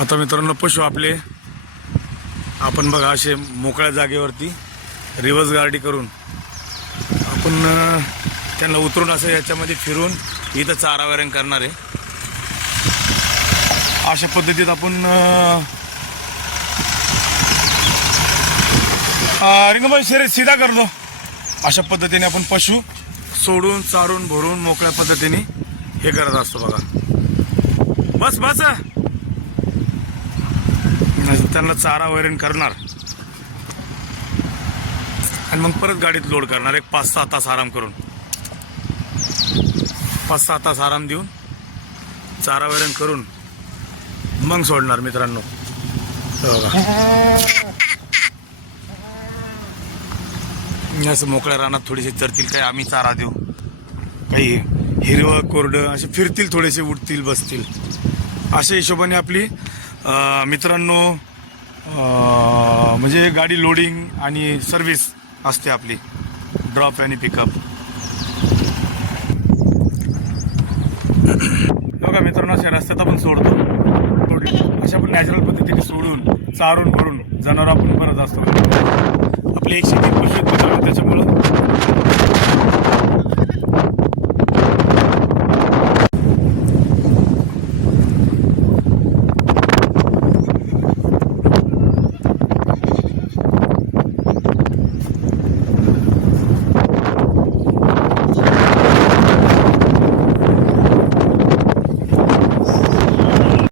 आता मित्रांनो पशु आपले. आपण बघा असे मोकळ्या जागेवरती रिव्हर्स गार्डी करून आपण त्यांना उतरून असं याच्यामध्ये फिरून इथं चारा वैरण करणार आहे. अशा पद्धतीत आपण रिंगबाई शरीर सीधा करतो. अशा पद्धतीने आपण पशु सोडून चारून भरून मोकळ्या पद्धतीने हे करत असतो बघा. बस बस. त्यांना चारा वैरण करणार. आणि मग परत गाडीत लोड करणार एक पाच सहा तास आराम करून. पाच सहा तास आराम देऊन चारा वैरण करून मग सोडणार मित्रांनो. असं मोकळ्या रानात थोडेसे चरतील काही आम्ही चारा देऊ. काही हिरवं कोरडं असे फिरतील थोडेसे उठतील बसतील. अशा हिशोबाने आपली मित्रांनो म्हणजे गाडी लोडिंग आणि सर्व्हिस असते आपली. ड्रॉप आणि पिकअप बघा मित्रांनो अशा रस्त्यात आपण सोडतो. अशा पण नॅचरल पद्धतीने सोडून चारून भरून जनावर आपण परत असतो. आपली एकशे तीन पशु